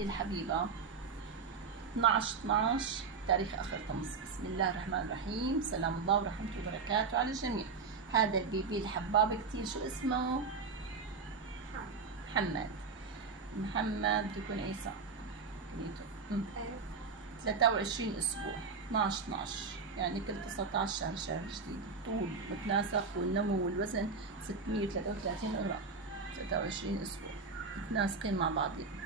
بنتي الحبيبة 12/12 تاريخ آخر طمس. بسم الله الرحمن الرحيم. سلام الله ورحمته وبركاته على الجميع. هذا البيبي الحباب كتير، شو اسمه؟ محمد بده يكون عيسى. 23 أسبوع 12/12 يعني كل 19 شهر جديد. الطول متناسق والنمو والوزن 633 غرام. 23 أسبوع متناسقين مع بعضهم.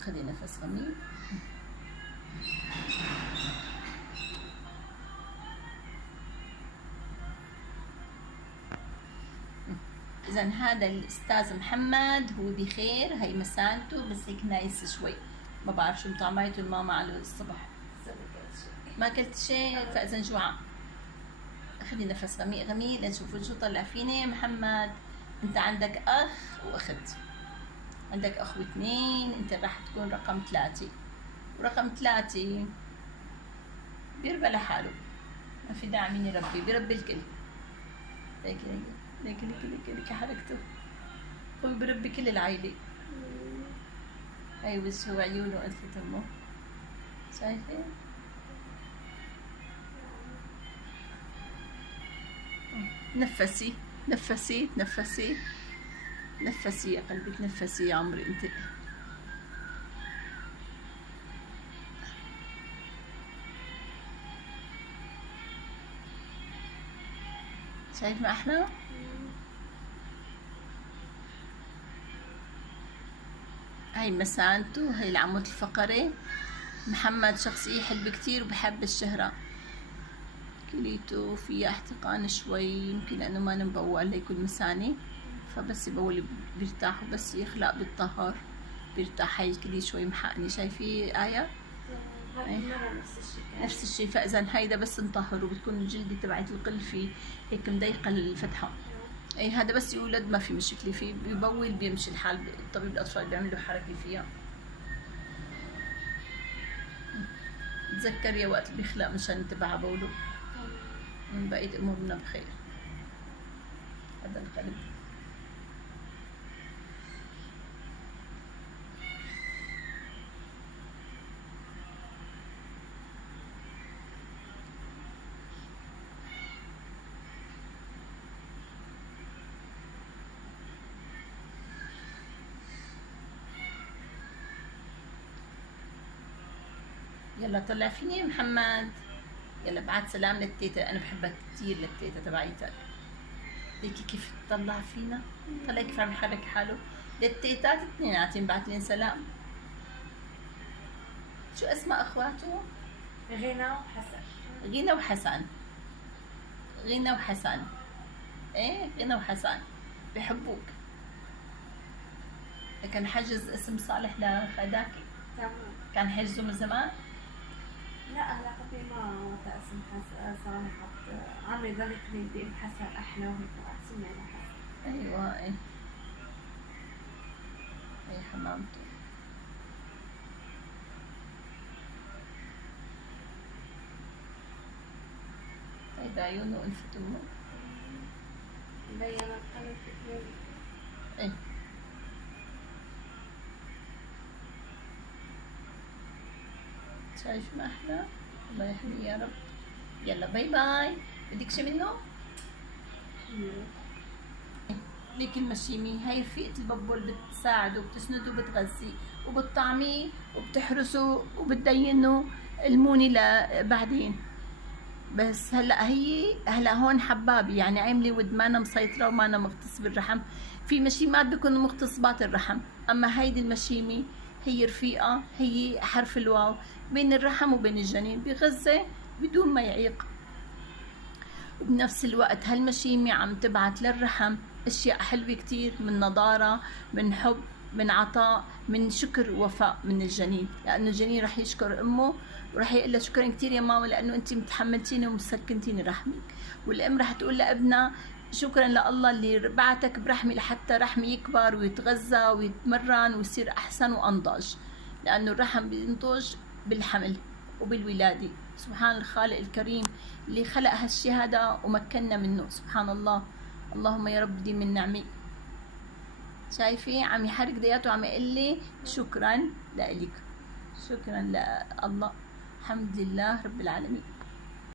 خذي نفس عميق. إذا هذا الأستاذ محمد هو بخير، هي مسانته بس هيك نايس شوي، ما بعرف شو طعميته الماما على الصبح. ما أكلت شيء فإذا جوعان. أخذي نفس غميق غميق لنشوف شو طلع فيني. محمد أنت عندك أخ وأخت، عندك أخ واثنين، أنت راح تكون رقم 3، ورقم 3 بيربى لحاله، ما في داعي من يربي، بيربي الكل. ليك حركته، هو بيربي كل العائلة. هاي وجهه وعيونه وأنفة أمه، شايفة؟ نفسي نفسي نفسي نفسي يا قلبي، تنفسي يا عمري انت. شايف ما احلى؟ هاي مسانته، هاي العمود الفقري. محمد شخصية حلوة كتير وبحب الشهرة. كليته فيها احتقان شوي، يمكن لأنه ما نبول ليكون مساني، فبس يبول بيرتاح، وبس يخلق بالطهر بيرتاح. هاي الكلي شوي محقني، شايفيه آية؟ نفس الشيء. فإذا هيدا بس نطهره، بتكون الجلدة تبعت القلفي هيك مضيقة الفتحة. اي هذا بس يولد ما في مشكلة فيه، بيبول بيمشي الحال. طبيب الأطفال بيعمل له حركة فيها. تذكر يا وقت بيخلق مشان نتبع بوله. من بقية أمورنا بخير. هذا القلب. يلا طلع فيني يا محمد، يلا بعد سلام للتيتا، انا بحبك كثير للتيتا تبعيتك. ليكي كيف تطلع فينا، طلع كيف عم يحرك حاله للتيتات اثنيناتهم، بعت لهم سلام. شو اسماء اخواته؟ غنى وحسن. غنى وحسن. غنى وحسن. ايه غنى وحسن بحبوك. كان حجز اسم صالح لخداكي؟ تمام. كان حجزه من زمان؟ لا هلا قبل ما اسم صالح، عم يذكرني باسم حسن احلى وهيك اسمي انا حسن. ايوه ايه. اي حمامته. هيدا عيونه وانفة امه. مبين القلب كثير. ايه شايف ما احلى؟ الله يحميه يا رب. يلا باي باي. بدك شي منه؟ ليك المشيمي، هاي رفيقة الببول بتساعده وبتسنده وبتغذيه وبتطعميه وبتحرسه وبتدينه الموني لبعدين. بس هلا هون حبابي، يعني عاملة ود مانا مسيطرة ومانا مغتص بالرحم. في مشيمات بيكونوا مغتصبات الرحم، اما هيدي المشيمي هي رفيقة، هي حرف الواو بين الرحم وبين الجنين، بغذي بدون ما يعيق. وبنفس الوقت هالمشيمة عم تبعت للرحم اشياء حلوة كتير، من نضارة، من حب، من عطاء، من شكر ووفاء من الجنين، لانه الجنين رح يشكر امه ورح يقول لها شكرا كتير يا ماما لانه انت متحملتيني ومسكنتيني رحمك. والام رح تقول لابنها شكرا لله اللي بعتك برحمي لحتى رحمي يكبر ويتغذى ويتمرن ويصير احسن وانضج، لانه الرحم بينضج بالحمل وبالولاده. سبحان الخالق الكريم اللي خلق هالشي هذا ومكننا منه. سبحان الله. اللهم يا رب دي من نعمي. شايفة عم يحرك دياته وعم يقول لي شكرا لإلك، شكرا لله، الحمد لله رب العالمين.